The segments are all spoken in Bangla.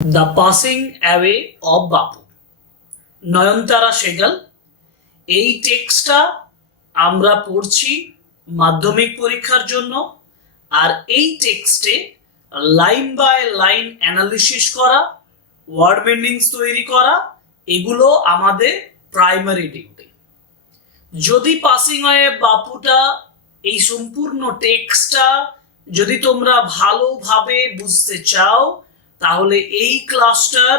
দ্য পাসিং অ্যাওয়ে অব বাপু, নয়নতারা সেগাল। এই টেক্সটটা আমরা পড়ছি মাধ্যমিক পরীক্ষার জন্য। আর এই টেক্সটে লাইন বাই লাইন অ্যানালিসিস করা, ওয়ার্ড মিনিংস তৈরি করা, এগুলো আমাদের প্রাইমারি ডিউটি। যদি পাসিং অ্যাওয়ে বাপুটা, এই সম্পূর্ণ টেক্সটটা যদি তোমরা ভালোভাবে বুঝতে চাও, তাহলে এই ক্লাসটার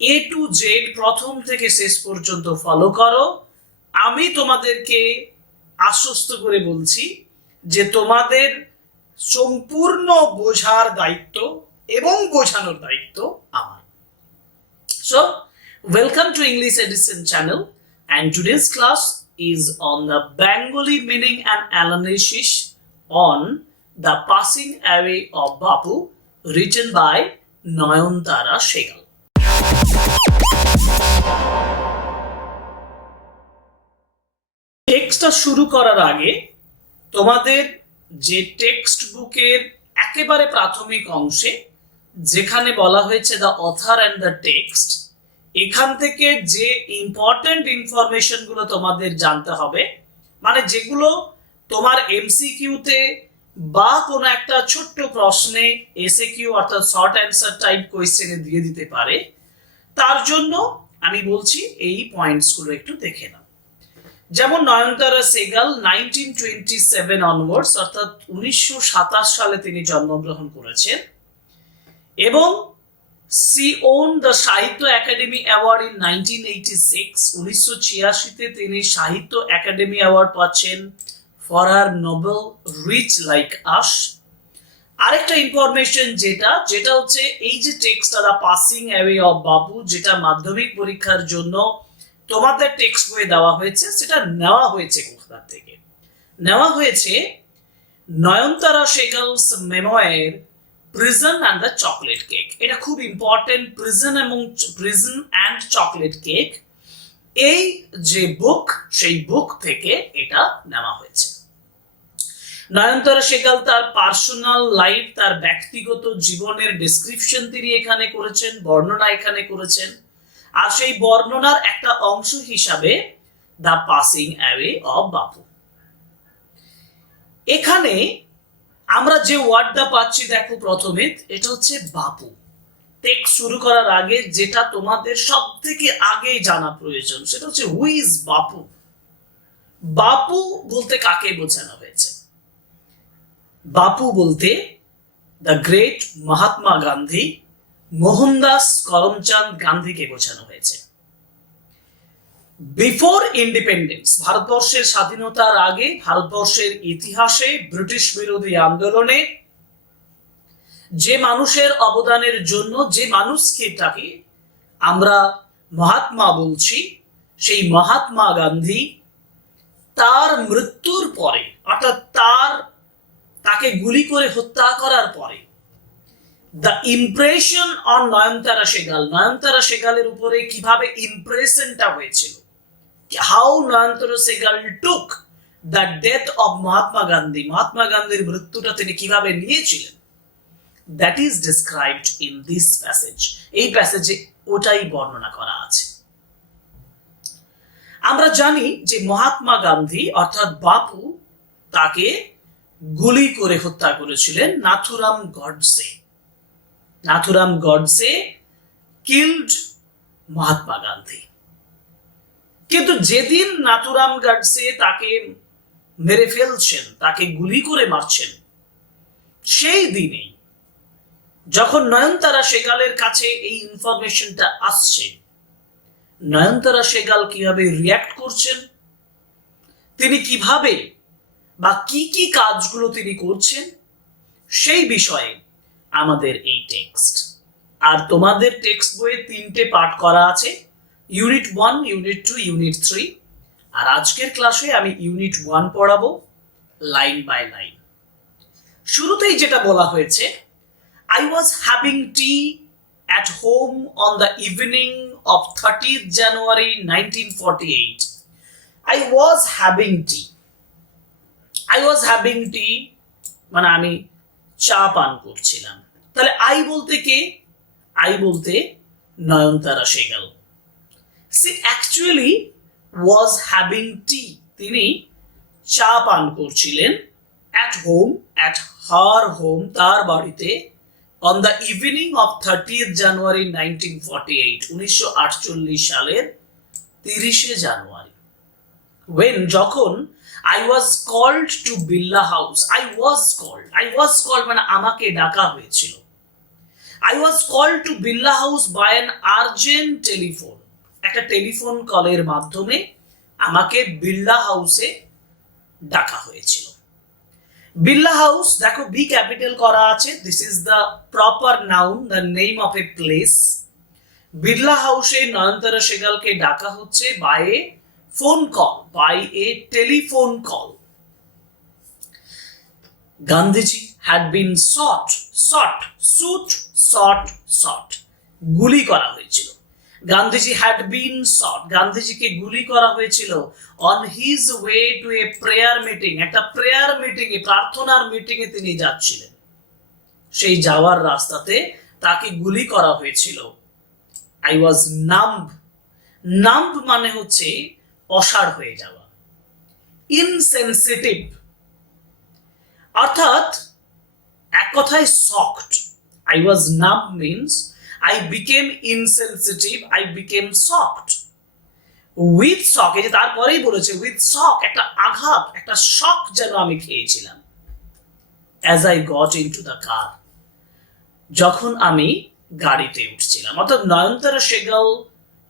এ টু জেড প্রথম থেকে শেষ পর্যন্ত ফলো করো। আমি তোমাদেরকে আশ্বস্ত করে বলছি যে তোমাদের সম্পূর্ণ বোঝার দায়িত্ব এবং বোঝানোর দায়িত্ব আমার। So welcome to English edition channel, and today's class is on the Bengali meaning and analysis on the passing away of Bapu, written by Nayanthara Sehgal. টেক্সটটা শুরু করার আগে তোমাদের যে টেক্সট বুকের একেবারে প্রাথমিক অংশে যেখানে বলা হয়েছে the author and the text, এখান থেকে যে ইম্পর্টেন্ট ইনফরমেশন গুলো তোমাদের জানতে হবে, মানে যেগুলো তোমার এমসিকিউতে বা কোনো একটা ছোট্ট প্রশ্নে এসএকিউ অর্থাৎ শর্ট অ্যান্সার টাইপ কোয়েশ্চেনে দিয়ে দিতে পারে, তার জন্য আমি বলছি এই পয়েন্টসগুলো একটু দেখে নাও। যেমন নয়নতারা সেগাল 1927 অনওয়ার্ডস অর্থাৎ 1927 সালে তিনি জন্মগ্রহণ করেছেন এবং she won the Sahitya Akademi award in 1986। 1986-তে তিনি সাহিত্য একাডেমি অ্যাওয়ার্ড পাচ্ছেন for her novel rich like us. আরেকটা ইনফরমেশন যেটা হচ্ছে এই যে টেক্সটটা দ্য পাসিং অ্যাওয়ে অফ বাপু, যেটা মাধ্যমিক পরীক্ষার জন্য তোমাদের টেক্সট বইয়ে দেওয়া হয়েছে, সেটা নেওয়া হয়েছে কোথা থেকে? নেওয়া হয়েছে Nayantara Sahgal's memoir prison and the chocolate cake. এটা খুব important, prison and chocolate cake, এই যে বুক, সেই বুক থেকে এটা নেওয়া হয়েছে। নয়নতারা সেগাল তার পার্সোনাল লাইফ, তার ব্যক্তিগত জীবনের ডেসক্রিপশন তিনি এখানে করেছেন, বর্ণনা এখানে করেছেন। আর সেই বর্ণনার একটা অংশ হিসাবে দ্য পাসিং অ্যাওয়ে অফ বাপু। এখানে আমরা যে ওয়ার্ডটা পাচ্ছি দেখো প্রথমে, এটা হচ্ছে বাপু। টেক্সট শুরু করার আগে যেটা তোমাদের সব থেকে আগে জানা প্রয়োজন, সেটা হচ্ছে হু ইজ বাপু। বাপু বলতে কাকে বোঝানো হয়েছে? বাপু বলতে দ্য গ্রেট মহাত্মা গান্ধী, মোহনদাস করমচাঁদ গান্ধীকে বোঝানো হয়েছে। বিফোর ইন্ডিপেন্ডেন্স, ভারতবর্ষের স্বাধীনতার আগে ভারতবর্ষের ইতিহাসে ব্রিটিশ বিরোধী আন্দোলনে যে মানুষের অবদানের জন্য যে মানুষকে আমরা মহাত্মা বলছি, সেই মহাত্মা গান্ধী তার মৃত্যুর পরে অর্থাৎ তাকে গুলি করে হত্যা করার পরে the impression on Nayantara Sahgal, Nayantara সেগালের উপরে কিভাবে ইমপ্রেশনটা হয়েছিল, how Nayantara Sahgal took the death of Mahatma Gandhi, Mahatma গান্ধীর মৃত্যুটা তিনি কিভাবে নিয়েছিলেন, that is described in this passage. এই প্যাসেজে ওটাই বর্ণনা করা আছে। আমরা জানি যে মহাত্মা গান্ধী অর্থাৎ বাপু, তাকে গুলি করে হত্যা করেছিলেন নাথুরাম গডসে। নাথুরাম গডসে কিল্ড মহাত্মা গান্ধী। কিন্তু যেদিন নাথুরাম গডসে তাকে মেরে ফেলছেন, তাকে গুলি করে মারছেন, সেই দিনেই যখন নয়নতারা সেগালের কাছে এই ইনফরমেশনটা আসছে, নয়নতারা সেগাল কিভাবে রিয়াক্ট করছেন, তিনি কিভাবে বা কি কি কাজগুলো তিনি করছেন, সেই বিষয়ে আমাদের এই টেক্সট। আর তোমাদের টেক্সট বইয়ে 3টে পার্ট করা আছে, ইউনিট 1, ইউনিট 2, ইউনিট 3। আর আজকের ক্লাসে আমি ইউনিট 1 পড়াবো লাইন বাই লাইন। শুরুতেই যেটা বলা হয়েছে, I was having tea at home on the evening of 30th January 1948. I was having tea. I was having tea মানে আমি চা পান করছিলাম। তাহলে আই বলতে কে? আই বলতে Nayantara Sahgal. She actually was having tea, তিনি চা পান করছিলেন at home, at her home, তার বাড়িতে, on the evening of 30th January 1948, 1948 সালের 30শে জানুয়ারি। when, যখন I was called to Birla house, I was called মানে আমাকে ডাকা হয়েছিল। I was called to Birla house by an urgent telephone, একটা টেলিফোন কলের মাধ্যমে আমাকে বিড়লা হাউসে ডাকা হয়েছিল। বিড়লা হাউস দেখো বি ক্যাপিটাল করা আছে, this is the proper noun, the name of a place. Birla হাউসে নয়নতারা সেগালকে ডাকা হচ্ছে by a phone call, by a telephone call. Gandhiji had been shot, গুলি করা হয়েছিল। গান্ধীজি হ্যাড বিন শট, গান্ধীজিকে গুলি করা হয়েছিল on his way to a prayer meeting, একটা প্রেয়ার মিটিং এ, প্রার্থনার মিটিং এ তিনি যাচ্ছিলেন। সেই যাওয়ার রাস্তাতে তাকে গুলি করা হয়েছিল। আই ওয়াজ নাম্ব মানে হচ্ছে অসাড় হয়ে যাওয়া, ইনসেনসিটিভ, অর্থাৎ এক কথায় shocked. I was numb means I became insensitive, I became shocked. With shock, এই যে তারপরেই বলেছে with shock, একটা আঘাত, একটা শক যেন আমি খেয়েছিলাম। As I got into the car, যখন আমি গাড়িতে উঠছিলাম, অর্থাৎ নয়নতারা সেগাল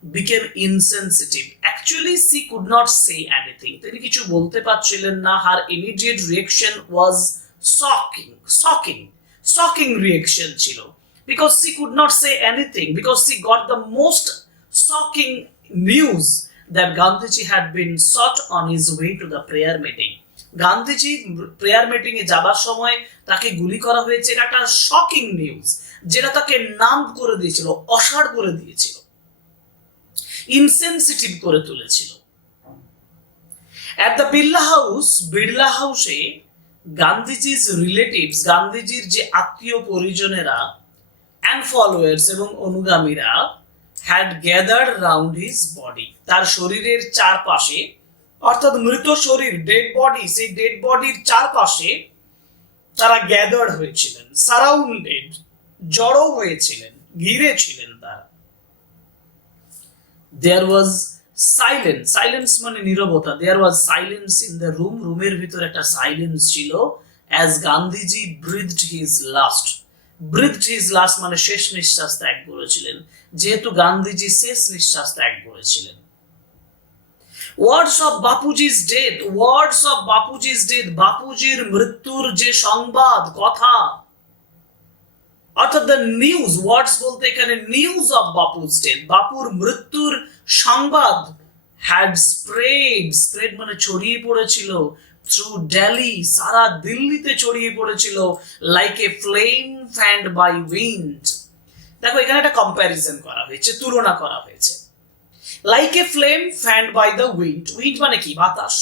became insensitive. Actually, she could not say anything. তিনি কিছু বলতে পারছিলেন না। Her immediate reaction was shocking reaction ছিল। Because she could not say anything, because she got the most shocking news that Gandhiji had been shot on his way to the prayer meeting. Gandhiji prayer meeting এ যাবার সময় তাকে গুলি করা হয়েছে, এটা একটা শকিং নিউজ, যেটা তাকে নাম্ব করে দিয়েছিল, অসাড় করে দিয়েছিল, ইনসেনসিটিভ করে তুলেছিল। At the বিড়লা হাউসে গান্ধীজির রিলেটিভস, গান্ধীজির যে আত্মীয় পরিজনেরা and followers এবং অনুগামীরা had gathered round his body, তার শরীরের চারপাশে, অর্থাৎ মৃত শরীর, ডেড বডি, সেই ডেড বডির চারপাশে তারা গ্যাদার্ড হয়েছিলেন, সারাউন্ডেড, জড়ো হয়েছিলেন, ঘিরে ছিলেন তারা। There was silence মানে নীরবতা, there was silence in the room, রুমের ভিতর একটা সাইলেন্স ছিল। as Gandhiji breathed his last মানে শেষ নিঃশ্বাস ত্যাগ করেছিলেন, যেহেতু গান্ধীজি শেষ নিঃশ্বাস ত্যাগ করেছিলেন। ওয়ার্ডস অফ বাপুজি's death, বাপুজির মৃত্যুর যে সংবাদ, কথা, অর্থাৎ দ্য নিউজ, ওয়ার্ডস বলতে এখানে নিউজ অফ বাপু's death, বাপুর মৃত্যুর সংবাদ হ্যাড স্প্রেড মানে ছড়িয়ে পড়েছিল, থ্রু দিল্লি, সারা দিল্লিতে ছড়িয়ে পড়েছিল, like a flame fanned by wind. দেখো এখানে একটা কম্প্যারিজন করা হয়েছে, তুলনা করা হয়েছে। Like a flame fanned by the wind, wind মানে কি? বাতাস।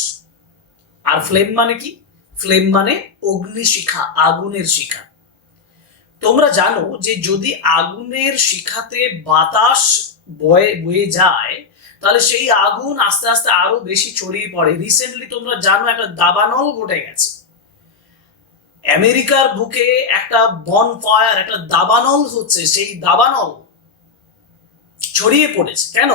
আর ফ্লেম মানে কি? ফ্লেম মানে অগ্নিশিখা, আগুনের শিখা। তোমরা জানো যে যদি আগুনের শিখাতে বাতাস বয়ে যায়, তাহলে সেই আগুন আস্তে আস্তে আরো বেশি ছড়িয়ে পড়ে। রিসেন্টলি তোমরা জানো একটা দাবানল ঘটে গেছে আমেরিকার বুকে, একটা বনফায়ার, একটা দাবানল হচ্ছে, সেই দাবানল ছড়িয়ে পড়েছে। কেন?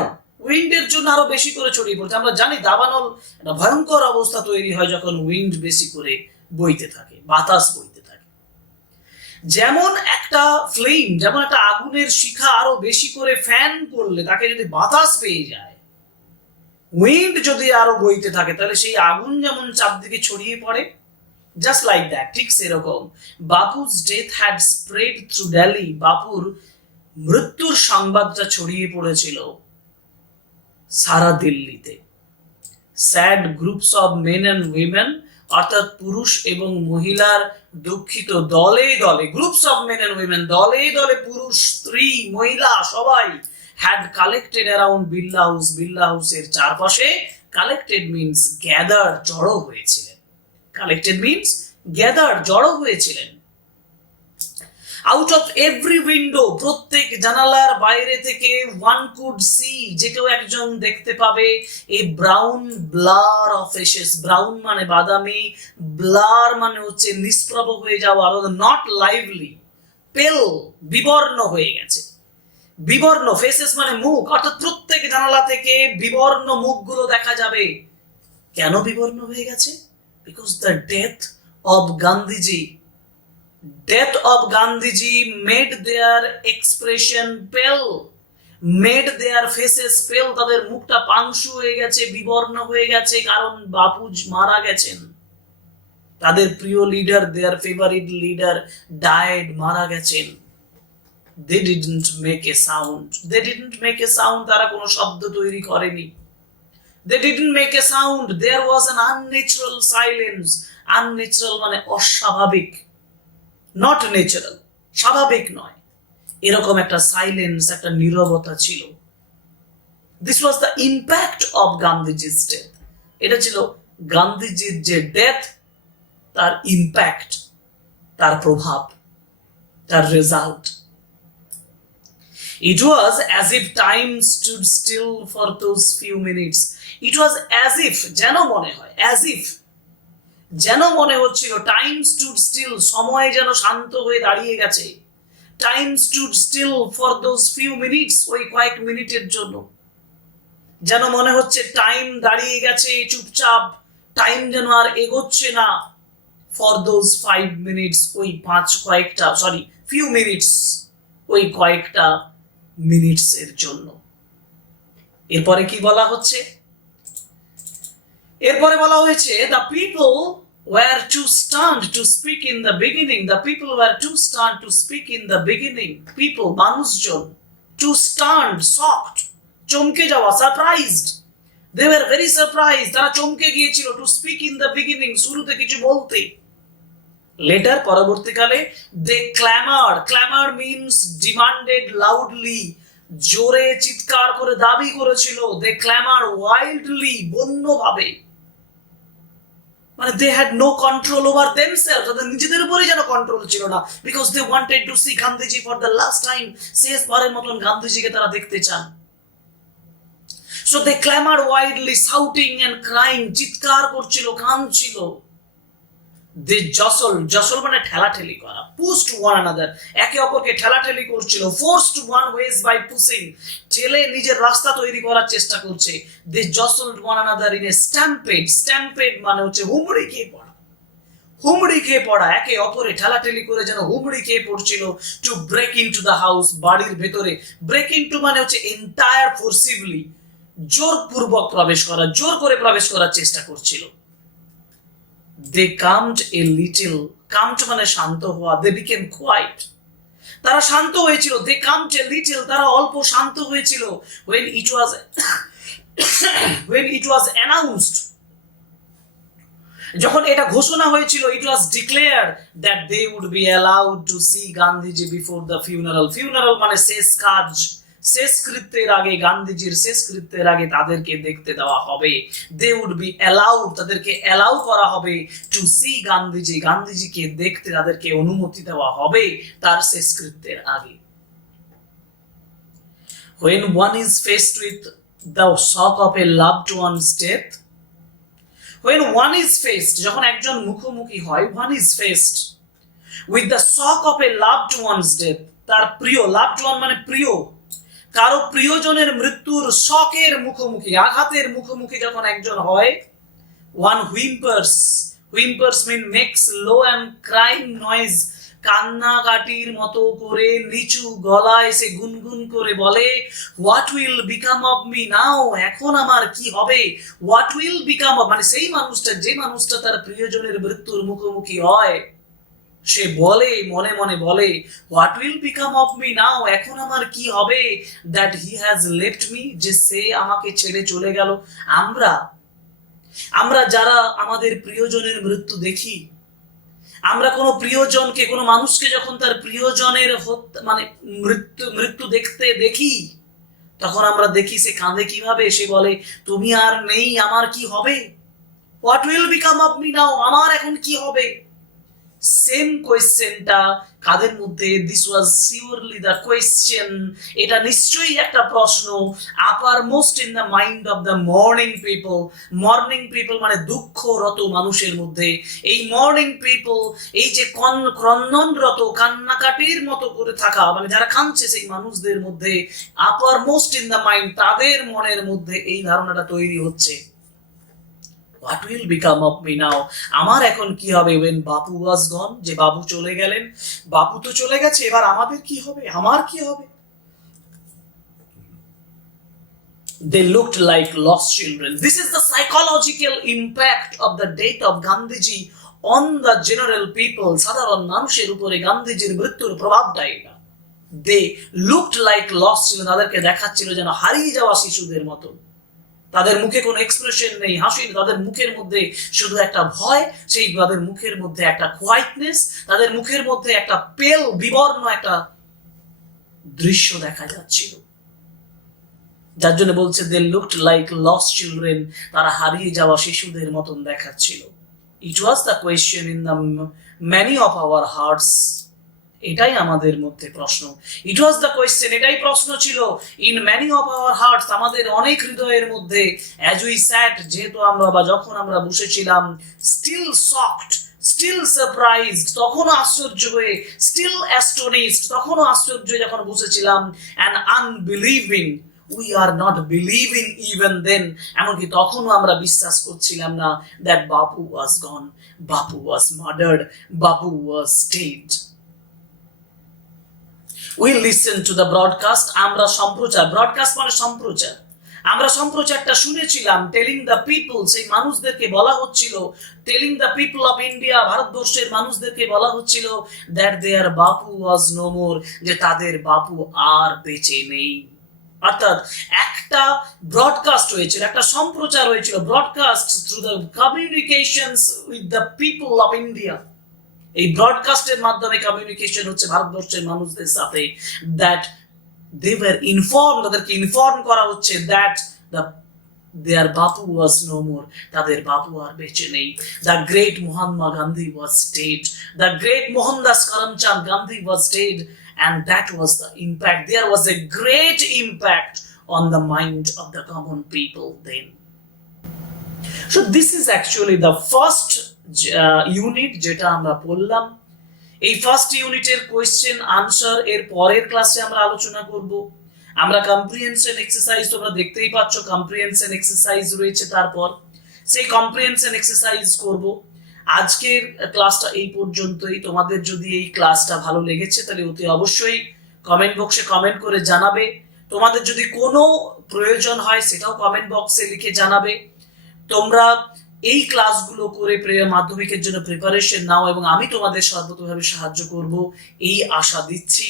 উইন্ডের জন্য আরো বেশি করে ছড়িয়ে পড়ছে। আমরা জানি দাবানল একটা ভয়ঙ্কর অবস্থা তৈরি হয় যখন উইন্ড বেশি করে বইতে থাকে, বাতাস বইতে থাকে। যেমন একটা ফ্লেম, যেমন একটা আগুনের শিখা আরো বেশি করে ফ্যান করলে তাকে যদি বাতাস পেয়ে যায়, উইন্ড যদি আরো বইতে থাকে, তাহলে সেই আগুন যেমন চারদিকে ছড়িয়ে পড়ে, জাস্ট লাইক দ্যাট, ঠিক সেরকম বাপু's death had spread through Delhi, বাপুর মৃত্যুর সংবাদটা ছড়িয়ে পড়েছিল সারা দিল্লিতে। Sad groups of men and women, অর্থাৎ পুরুষ এবং মহিলার দুঃখিত দলে দলে, groups of men and women, দলে দলে পুরুষ, স্ত্রী, মহিলা সবাই had collected around বিড়লা হাউসের চারপাশে। কালেক্টেড মিন্স গ্যাদার, জড়ো হয়েছিলেন। কালেক্টেড মিন্স গ্যাদার, জড়ো হয়েছিলেন। আউট অফ এভরি উইন্ডো, প্রত্যেক জানালার বাইরে থেকে ওয়ান কুড সি, যে কেউ একজন দেখতে পাবে, a brown blur of faces. Brown মানে বাদামি, ব্লার মানে হচ্ছে নিষ্প্রভ হয়ে যাওয়া, নট লাইভলি, পেল, বিবর্ণ হয়ে গেছে। বিবর্ণ, ফেসেস মানে মুখ, অর্থাৎ প্রত্যেক জানালা থেকে বিবর্ণ মুখগুলো দেখা যাবে। কেন বিবর্ণ হয়ে গেছে? Because the death of Gandhiji, death of Gandhiji made their expression pale, made their faces pale, তাদের মুখটা পাংশু হয়ে গেছে, বিবর্ণ হয়ে গেছে, কারণ বাপুজ মারা গেছেন। তাদের প্রিয় leader, their favorite leader died, মারা গেছেন। they didn't make a sound, they didn't make a sound, তারা কোনো শব্দ তৈরি করেনি। they didn't make a sound, there was an unnatural silence, unnatural মানে অস্বাভাবিক, নট ন্যাচারাল, স্বাভাবিক নয়, এরকম একটা সাইলেন্স, একটা নীরবতা ছিল। This was the impact of গান্ধীজির ডেথ। এটা ছিল গান্ধীজির যে ডেথ, তার ইম্প্যাক্ট, তার প্রভাব, তার result. It was as if time stood still for those few minutes. It was as if, যেন মনে হয়, as if, যেন মনে হচ্ছিল, টাইম স্টুড স্টিল, সময় যেন শান্ত হয়ে দাঁড়িয়ে গেছে। Time stood still for those few minutes, ওই কয়েক মিনিটের জন্য। যেন মনে হচ্ছে টাইম দাঁড়িয়ে গেছে চুপচাপ, টাইম যেন আর এগোচ্ছে না। ফর দোজ 5 মিনিটস, ওই ফিউ মিনিটস, ওই কয়েকটা মিনিটস এর জন্য। এরপরে কি বলা হচ্ছে? এরপরে বলা হয়েছে, the people were too stunned to speak in the beginning, the people were too stunned to speak in the beginning, people, মানুষজন, too stunned, shocked, চমকে যাওয়া, surprised, they were very surprised, তারা চমকে গিয়েছিল, to speak in the beginning, শুরুতে কিছু বলতে। later, পরবর্তীকালে, they clamored, clamor means demanded loudly, জোরে চিৎকার করে দাবি করেছিল, they clamored wildly, বন্যভাবে, মানে they had no control over themselves, তাদের নিজেদের উপরে যেন কন্ট্রোল ছিল না, because they wanted to see Gandhiji for the last time, শেষবারের মতন গান্ধীজিকে তারা দেখতে চান। so they clamored wildly, shouting and crying, চিৎকার করছিল, কাঁদছিল। they jostled মানে ঠেলাঠেলি করা, pushed one another, একে অপরকে ঠেলাঠেলি করছিল, forced one ways by pushing, ঠেলে নিজের রাস্তা তৈরি করার চেষ্টা করছে। they jostled one another in a stampede মানে হচ্ছে হুমড়ি খেয়ে পড়া, একে অপরে ঠেলাঠেলি করে যেন হুমড়ি খেয়ে পড়ছিল। to break into the house, বাড়ির ভেতরে, break into মানে হচ্ছে entire forcibly, জোরপূর্বক প্রবেশ করা, জোর করে প্রবেশ করার চেষ্টা করছিল। they calmed a little, calmed মানে শান্ত হওয়া, they became quiet, তারা শান্ত হয়েছিল। they calmed a little, তারা অল্প শান্ত হয়েছিল। when it was announced, যখন এটা ঘোষণা হয়েছিল, it was declared that they would be allowed to see Gandhiji before the funeral, মানে শেষ কাজ, শেষকৃত্যের আগে, গান্ধীজির শেষকৃত্যের আগে তাদেরকে দেখতে দেওয়া হবে। they would be allowed, তাদেরকে অ্যালাউ করা হবে, to see গান্ধীজি, গান্ধীজিকে দেখতে তাদেরকে অনুমতি দেওয়া হবে তার শেষকৃত্যের আগে। when one is faced with the shock of a loved one's death, when one is faced, যখন একজন মুখোমুখি হয়, one is faced with the shock of a loved one's death, তার প্রিয়, loved one মানে প্রিয়, কারো প্রিয়জনের মৃত্যুর শকের মুখোমুখি, আঘাতের মুখোমুখি যখন একজন হয়, one whimpers mean makes low and crying noise, কান্নাকাটির মতো করে নিচু গলায় সে গুনগুন করে বলে, what will become of me now, এখন আমার কি হবে। what will become of, মানে সেই মানুষটা, যে মানুষটা তার প্রিয়জনের মৃত্যুর মুখোমুখি হয়, সে বলে, মনে মনে বলে, what will become of me now, এখন আমার কি হবে, that he has left me, যে সে আমাকে ছেড়ে চলে গেল। আমরা যারা আমাদের প্রিয়জনের মৃত্যু দেখি, আমরা কোনো প্রিয়জনকে, কোনো মানুষকে যখন তার প্রিয়জনের মানে মৃত্যু দেখতে দেখি, তখন আমরা দেখি সে কাঁদে কিভাবে, সে বলে, তুমি আর নেই, আমার কি হবে, what will become of me now, আমার এখন কি হবে। সেম কোয়েশ্চেনটা কাদের মধ্যে, this was surely the question, এটা নিশ্চয়ই একটা প্রশ্ন uppermost in the mind of the mourning people. Mourning people মানে দুঃখরত মানুষের মধ্যে, এই মর্নিং পিপল, এই যে ক্রন্দনরত কান্নাকাটির মতো করে থাকা, মানে যারা কাঁদছে সেই মানুষদের মধ্যে আপার মোস্ট ইন দ্য মাইন্ড, তাদের মনের মধ্যে এই ধারণাটা তৈরি হচ্ছে, what will become of me now, আমার এখন কি হবে, when বাপু was gone, যে বাবু চলে গেলেন, বাপু তো চলে গেছে, এবার আমাদের কি হবে, আমার কি হবে। They looked like lost children. This is the psychological impact of the death of Gandhiji on the general people. সাধারণ মানুষের উপরে গান্ধীজির মৃত্যুর প্রভাবটা এটা। They looked like lost children. তাদেরকে দেখাচ্ছিল যেন হারিয়ে যাওয়া শিশুদের মতো। তাদের মুখে কোনো এক্সপ্রেশন নেই, হাসি, তাদের মুখের মধ্যে শুধু একটা ভয়, সেই তাদের মুখের মধ্যে একটা কোয়াইটনেস, তাদের মুখের মধ্যে একটা পেল বিবর্ণ একটা দৃশ্য দেখা যাচ্ছিল, যার জন্য বলছে they looked like lost children, তারা হারিয়ে যাওয়া শিশুদের মতন দেখাচ্ছিল। It was the question in the many of our hearts, এটাই আমাদের মধ্যে প্রশ্ন। ইট ওয়াজ দ্য কোয়েশ্চেন, এটাই প্রশ্ন ছিল in many of our hearts, আমাদের অনেক হৃদয়ের মধ্যে, অ্যাজ উই স্যাট, যেহেতু আমরা বা যখন আমরা বসেছিলাম, স্টিল শকড, স্টিল সারপ্রাইজড, তখনও আশ্চর্য হয়ে, স্টিল অ্যাস্টোনিশড, তখনও আশ্চর্য যখন বসেছিলাম, and unbelieving, we are not believing even then, এমনকি তখনও আমরা বিশ্বাস করছিলাম না that Bapu was gone, Bapu was murdered, Bapu was dead. We listen to the broadcast, আমরা সম্প্রচার, ব্রডকাস্ট মানে সম্প্রচার, আমরা সম্প্রচারটা শুনেছিলাম, টেলিং দ্য পিপল, সেই মানুষদেরকে বলা হচ্ছিল, telling the people of India, ভারতবর্ষের মানুষদেরকে বলা হচ্ছিল that there Bapu was no more, যে তাদের বাপু আর বেঁচে নেই। অর্থাৎ একটা ব্রডকাস্ট হয়েছিল, একটা সম্প্রচার হয়েছিল, broadcast through the communications with the people of India. এই ব্রডকাস্টের মাধ্যমে কমিউনিকেশন হচ্ছে ভারতবর্ষের মানুষদের সাথে, দ্যাট দে ওয়্যার ইনফর্ম, তাদেরকে ইনফর্ম করা হচ্ছে that there Bapu was no more, তাদের বাপু আর বেঁচে নেই। The great Mahatma Gandhi was dead, the great Mohandas Karamchand Gandhi was dead, and that was the impact. There was a great impact on the mind of the common people then. So this is actually the first unit যেটা আমরা পড়লাম। এই ফার্স্ট ইউনিটের কোয়েশ্চেন আনসার এর পরের ক্লাসে আমরা আলোচনা করব। আমরা কম্প্রিহেনশন এক্সারসাইজ, তোমরা দেখতেই পাচ্ছ কম্প্রিহেনশন এক্সারসাইজ রয়েছে, তারপর সেই কম্প্রিহেনশন এক্সারসাইজ করব। আজকের ক্লাসটা এই পর্যন্তই। তোমাদের যদি এই ক্লাসটা ভালো লেগেছে তাহলে অতি অবশ্যই কমেন্ট বক্সে কমেন্ট করে জানাবে। তোমাদের যদি কোনো প্রয়োজন হয় সেটাও কমেন্ট বক্সে লিখে জানাবে। তোমরা এই ক্লাসগুলো করে মাধ্যমিকের জন্য প্রিপারেশন নাও এবং আমি তোমাদের সর্বতোভাবে সাহায্য করব, এই আশা দিচ্ছি।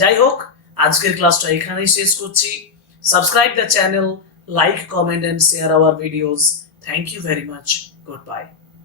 যাই হোক, আজকের ক্লাসটা এখানেই শেষ করছি। Subscribe the channel, like, comment and share our videos. Thank you very much. Good by.